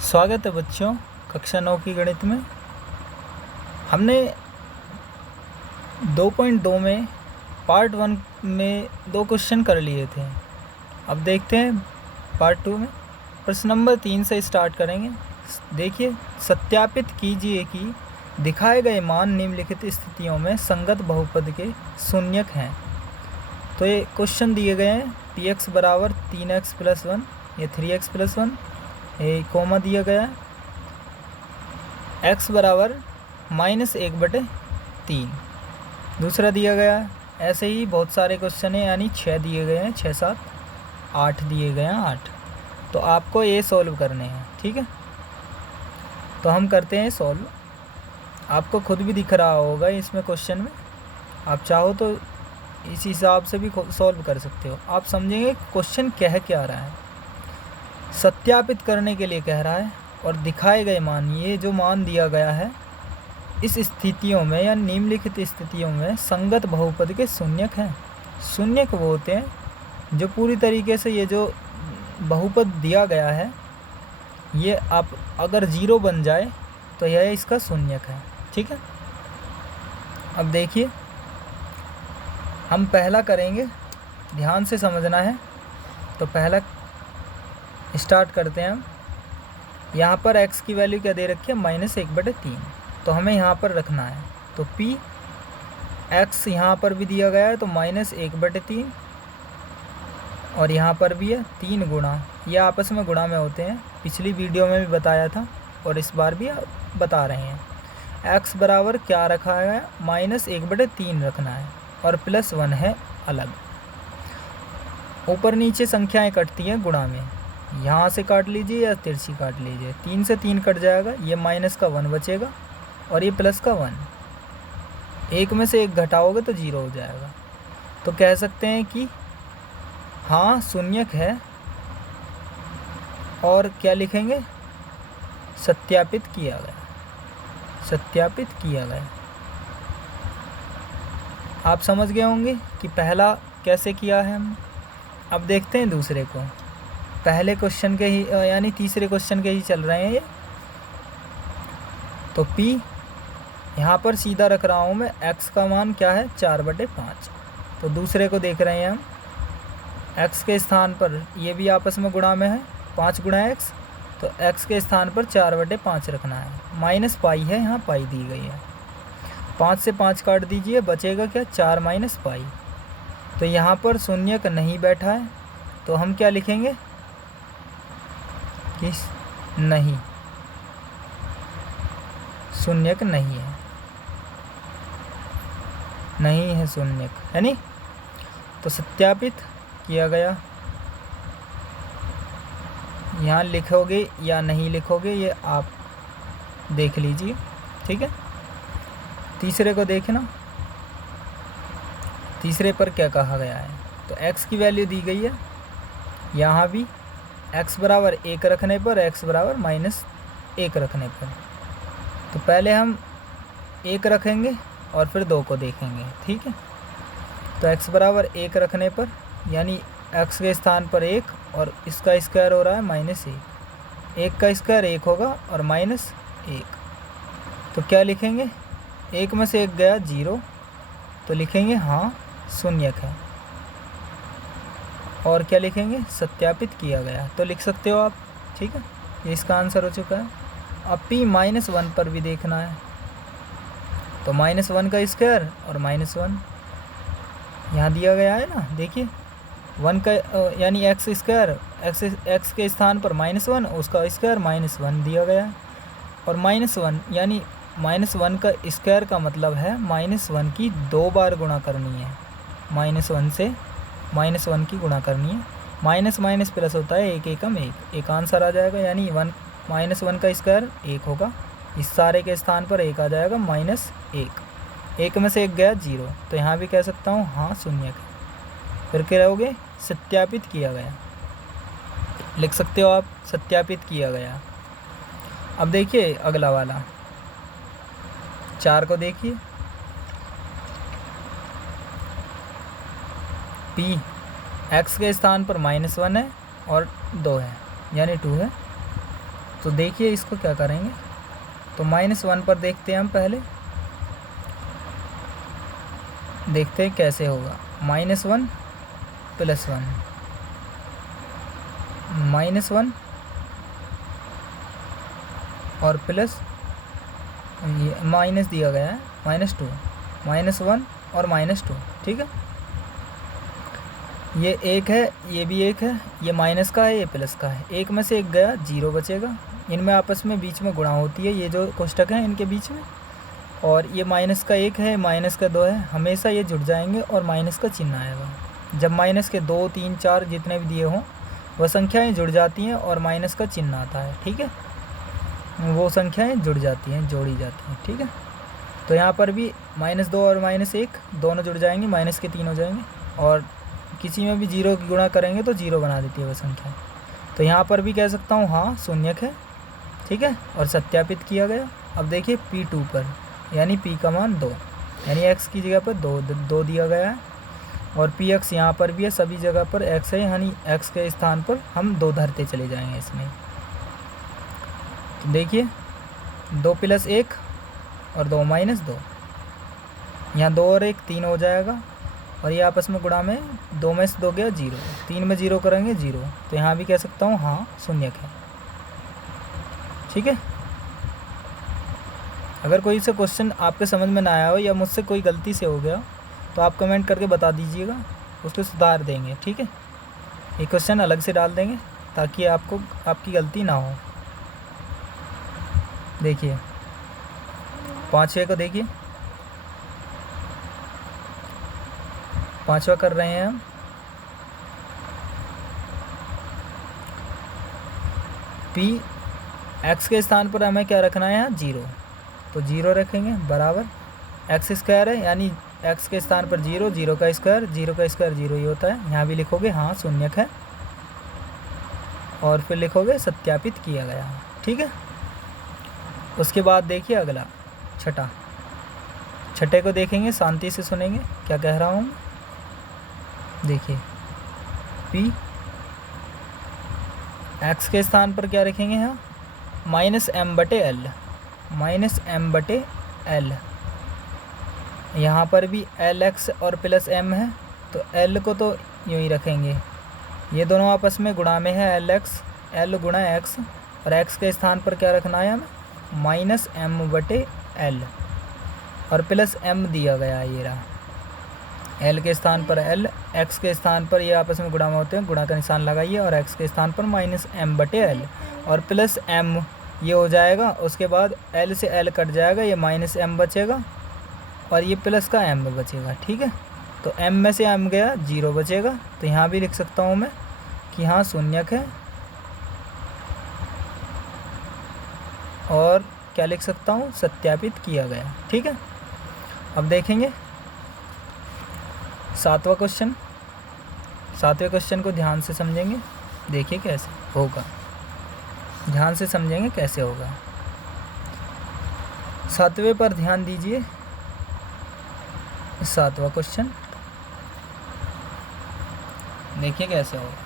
स्वागत है बच्चों कक्षा 9 की गणित में। हमने 2.2 में पार्ट 1 में 2 क्वेश्चन कर लिए थे। अब देखते हैं पार्ट 2 में। प्रश्न नंबर 3 से स्टार्ट करेंगे। देखिए, सत्यापित कीजिए कि दिखाए गए मान निम्नलिखित स्थितियों में संगत बहुपद के शून्यक हैं। तो ये क्वेश्चन दिए गए हैं। px बराबर 3x + 1, ये 3x + 1, ये कोमा दिया गया है। x बराबर -1/3 दूसरा दिया गया है। ऐसे ही बहुत सारे क्वेश्चन हैं, यानी 6 दिए गए हैं, 6 7 8 दिए गए हैं, 8। तो आपको ये सॉल्व करने हैं, ठीक है। तो हम करते हैं सॉल्व। आपको खुद भी दिख रहा होगा इसमें क्वेश्चन में, आप चाहो तो इस हिसाब से भी सॉल्व कर सकते हो। आप समझेंगे क्वेश्चन क्या रहा है। सत्यापित करने के लिए कह रहा है और दिखाए गए मान, ये जो मान दिया गया है, इस स्थितियों में या निम्नलिखित स्थितियों में संगत बहुपद के शून्यक हैं। शून्यक वो होते हैं जो पूरी तरीके से ये जो बहुपद दिया गया है, ये आप अगर 0 बन जाए तो यह इसका शून्यक है, ठीक है। अब देखिए, हम पहला करेंगे, ध्यान से समझना है। तो पहला स्टार्ट करते हैं हम। यहाँ पर x की वैल्यू क्या दे रखी है, -1/3। तो हमें यहाँ पर रखना है। तो p x यहाँ पर भी दिया गया है, तो -1/3, और यहाँ पर भी है 3 गुणा, ये आपस में गुणा में होते हैं। पिछली वीडियो में भी बताया था और इस बार भी बता रहे हैं। x बराबर क्या रखा है, -1/3 रखना है, और +1 है अलग। ऊपर नीचे संख्याएं कटती हैं गुणा में, यहाँ से काट लीजिए या तिरछी काट लीजिए। 3 से 3 कट जाएगा, ये -1 बचेगा और ये +1। एक में से एक घटाओगे तो 0 हो जाएगा। तो कह सकते हैं कि हाँ शून्यक है। और क्या लिखेंगे, सत्यापित किया गया, सत्यापित किया गया। आप समझ गए होंगे कि पहला कैसे किया है हम। अब देखते हैं दूसरे को। पहले क्वेश्चन के ही यानी तीसरे क्वेश्चन के ही चल रहे हैं ये। तो p यहाँ पर सीधा रख रहा हूँ मैं। x का मान क्या है, 4/5। तो दूसरे को देख रहे हैं हम। x के स्थान पर, ये भी आपस में गुणा में है, 5 गुणा x। तो x के स्थान पर 4/5 रखना है। -पाई है, यहाँ पाई दी गई है। 5 से 5 काट दीजिए, बचेगा क्या, 4 - पाई। तो यहाँ पर शून्यक नहीं बैठा है, तो हम क्या लिखेंगे कि नहीं, शून्यक नहीं है, नहीं है शून्यक, है नी। तो सत्यापित किया गया। यहाँ लिखोगे या नहीं लिखोगे ये आप देख लीजिए, ठीक है। तीसरे को देखना, तीसरे पर क्या कहा गया है। तो x की वैल्यू दी गई है, यहाँ भी x बराबर 1 रखने पर, x बराबर -1 रखने पर। तो पहले हम 1 रखेंगे और फिर 2 को देखेंगे, ठीक है। तो x बराबर 1 रखने पर, यानी x के स्थान पर 1 और इसका स्क्वायर हो रहा है -1। 1 का स्क्वायर 1 होगा और -1। तो क्या लिखेंगे, 1 में से 1 गया 0, तो लिखेंगे हाँ शून्यक है। और क्या लिखेंगे, सत्यापित किया गया। तो लिख सकते हो आप, ठीक है। ये इसका आंसर हो चुका है। अब p -1 पर भी देखना है। तो -1 का स्क्वायर और -1 यहाँ दिया गया है ना, देखिए 1 का यानी x स्क्वायर, x के स्थान पर -1, उसका स्क्वायर -1 दिया गया है। और -1 यानी -1 का स्क्वायर का मतलब है -1 की 2 बार गुणा करनी है। -1 से -1 की गुणा करनी है। माइनस माइनस प्लस होता है, 1 एकम 1, एक आंसर आ जाएगा। यानी -1 का स्क्वायर 1 होगा, इस सारे के स्थान पर 1 आ जाएगा, -1। 1 में से 1 गया 0, तो यहाँ भी कह सकता हूँ हाँ शून्यक है। फिर क्या रहोगे, सत्यापित किया गया, लिख सकते हो आप, सत्यापित किया गया। अब देखिए अगला वाला 4 को देखिए। p x के स्थान पर -1 है और 2 है, यानी 2 है। तो देखिए इसको क्या करेंगे, तो -1 पर देखते हैं हम पहले, देखते हैं कैसे होगा। -1 + 1 -1 और प्लस ये माइनस दिया गया है -2, -1 और -2, ठीक है। ये एक है, ये भी एक है, ये माइनस का है, ये प्लस का है, एक में से एक गया, 0 बचेगा। इनमें आपस में बीच में गुणा होती है, ये जो कोष्टक हैं इनके बीच में। और ये माइनस का 1 है, माइनस का 2 है, हमेशा ये जुड़ जाएंगे और माइनस का चिन्ह आएगा। जब माइनस के 2, 3, 4 जितने भी दिए हों वह संख्याएँ जुड़ जाती हैं और माइनस का चिन्ह आता है, ठीक है। वो संख्याएँ जुड़ जाती हैं, जोड़ी जाती हैं, ठीक है। तो यहाँ पर भी -2 और -1 दोनों जुड़ जाएंगे, माइनस के 3 हो जाएंगे। और किसी में भी 0 की गुणा करेंगे तो 0 बना देती है वो संख्या। तो यहाँ पर भी कह सकता हूँ हाँ शून्यक है, ठीक है, और सत्यापित किया गया। अब देखिए P2 पर, यानी P का मान 2, यानी x की जगह पर 2 दिया गया है। और Px यहाँ पर भी है, सभी जगह पर x है, यानी x के स्थान पर हम 2 धरते चले जाएंगे इसमें। तो देखिए 2 + 1 और 2 - 2, यहाँ 2 और 1 3 हो जाएगा। और ये आपस में गुणा में 2 में से 2 गया 0, 3 में 0 करेंगे 0। तो यहाँ भी कह सकता हूँ हाँ शून्यक है, ठीक है। अगर कोई से क्वेश्चन आपके समझ में ना आया हो या मुझसे कोई गलती से हो गया तो आप कमेंट करके बता दीजिएगा, उसको सुधार देंगे, ठीक है। ये क्वेश्चन अलग से डाल देंगे ताकि आपको आपकी गलती ना हो। देखिए 5वें को देखिए, 5वां कर रहे हैं हम। P x के स्थान पर हमें क्या रखना है यहाँ 0, तो 0 रखेंगे बराबर x² है, यानी x के स्थान पर 0, 0 का स्क्वायर 0 ही होता है। यहाँ भी लिखोगे हाँ शून्यक है और फिर लिखोगे सत्यापित किया गया, ठीक है। उसके बाद देखिए अगला छठे को देखेंगे, शांति से सुनेंगे क्या कह रहा हूँ। देखिए P x के स्थान पर क्या रखेंगे यहाँ -m/l, -m/l। यहाँ पर भी lx और +m है, तो l को तो यूँ ही रखेंगे, ये दोनों आपस में गुणा में है, l गुणा x, और x के स्थान पर क्या रखना है हमें -m/l और +m दिया गया है, ये रहा। l के स्थान पर l, x के स्थान पर ये आपस में गुणा में होते हैं, गुणा का निशान लगाइए, और x के स्थान पर -m/l और +m ये हो जाएगा। उसके बाद l से l कट जाएगा, ये -m बचेगा और ये प्लस का m बचेगा, ठीक है। तो m में से m गया 0 बचेगा। तो यहाँ भी लिख सकता हूँ मैं कि हाँ शून्यक है। और क्या लिख सकता हूँ, सत्यापित किया गया, ठीक है। अब देखेंगे 7वां क्वेश्चन। 7वें क्वेश्चन को ध्यान से समझेंगे, देखिए कैसे होगा, ध्यान से समझेंगे कैसे होगा। 7वें पर ध्यान दीजिए, 7वां क्वेश्चन देखिए कैसे होगा।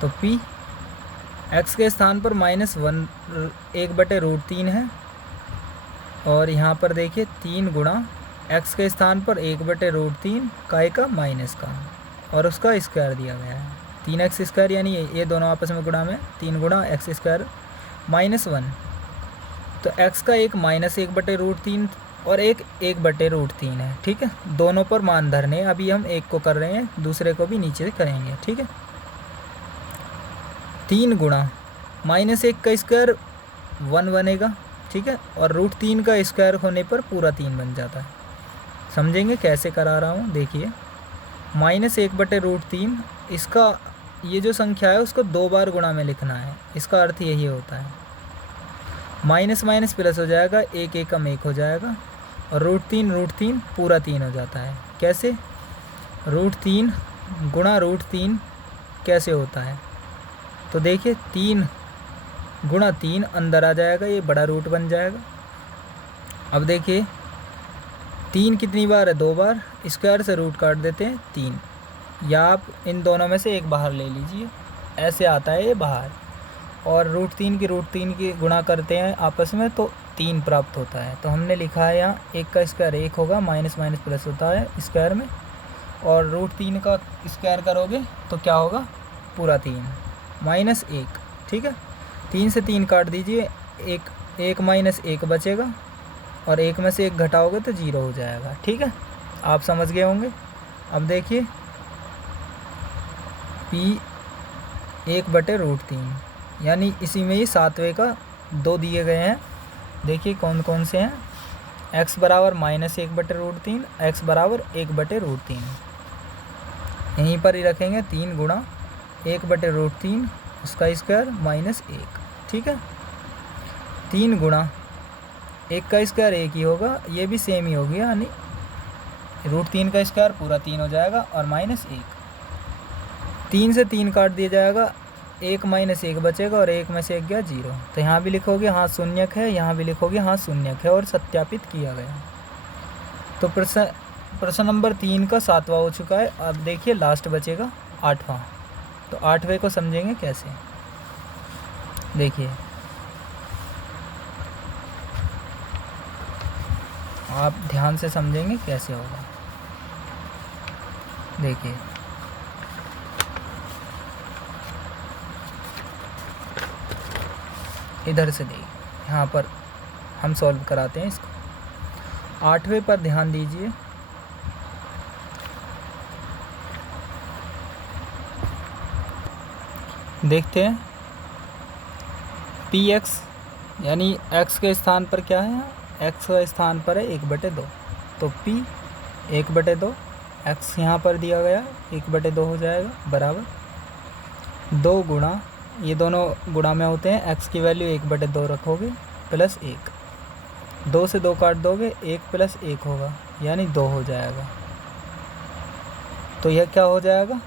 तो P x के स्थान पर -1/√3 है, और यहाँ पर देखिए 3 गुणा x के स्थान पर 1/√3 काय का माइनस का, और उसका स्क्वायर दिया गया है 3x², यानी ये दोनों आपस में गुणा में 3 गुणा x² -1। तो x का एक -1/√3 और एक 1/√3 है, ठीक है। दोनों पर मान धरने, अभी हम एक को कर रहे हैं, दूसरे को भी नीचे करेंगे, ठीक है। 3 गुणा -1 का स्क्वायर 1 बनेगा, ठीक है, और √3 का स्क्वायर होने पर पूरा 3 बन जाता है। समझेंगे कैसे करा रहा हूँ, देखिए -1/√3, इसका ये जो संख्या है उसको 2 बार गुणा में लिखना है, इसका अर्थ यही होता है। माइनस माइनस प्लस हो जाएगा, 1 एकम 1 हो जाएगा, और √3 पूरा 3 हो जाता है। कैसे, √3 गुणा √3 कैसे होता है, तो देखिए 3 गुणा 3 अंदर आ जाएगा, ये बड़ा रूट बन जाएगा। अब देखिए 3 कितनी बार है, 2 बार, स्क्वायर से रूट काट देते हैं 3, या आप इन दोनों में से एक बाहर ले लीजिए, ऐसे आता है ये बाहर। और √3 की गुणा करते हैं आपस में तो 3 प्राप्त होता है। तो हमने लिखा है यहाँ 1 का स्क्वायर 1 होगा, माइनस माइनस प्लस होता है स्क्वायर में, और √3 का स्क्वायर करोगे तो क्या होगा, पूरा 3 माइनस 1। ठीक है, 3 से 3 काट दीजिए, 1 माइनस 1 बचेगा, और 1 में से 1 घटाओगे तो 0 हो जाएगा। ठीक है, आप समझ गए होंगे। अब देखिए P 1/√3, यानी इसी में ही 7वें का 2 दिए गए हैं। देखिए कौन कौन से हैं। x बराबर -1/√3, x बराबर 1/√3, यहीं पर ही रखेंगे। 3 गुणा 1/√3 उसका स्क्वायर -1। ठीक है, 3 गुणा 1 का स्क्वायर 1 ही होगा, ये भी सेम ही होगी, यानी √3 का स्क्वायर पूरा 3 हो जाएगा और -1। 3 से 3 काट दिया जाएगा, 1 माइनस 1 बचेगा, और 1 में से 1 गया 0। तो यहाँ भी लिखोगे हाँ शून्यक है, यहाँ भी लिखोगे हाँ शून्यक है, और सत्यापित किया गया। तो प्रश्न नंबर 3 का 7वां हो चुका है। अब देखिए लास्ट बचेगा 8वां। तो 8वें को समझेंगे कैसे, देखिए आप ध्यान से समझेंगे कैसे होगा। देखिए इधर से देखिए, यहाँ पर हम सॉल्व कराते हैं इसको। 8वें पर ध्यान दीजिए। देखते हैं px यानी x के स्थान पर क्या है, x के स्थान पर है 1/2, तो p 1/2, x यहाँ पर दिया गया 1/2 हो जाएगा, बराबर 2 गुणा, ये दोनों गुणा में होते हैं, x की वैल्यू 1/2 रखोगे प्लस 1, 2 से 2 काट दोगे, 1 + 1 होगा, यानी 2 हो जाएगा। तो यह क्या हो जाएगा,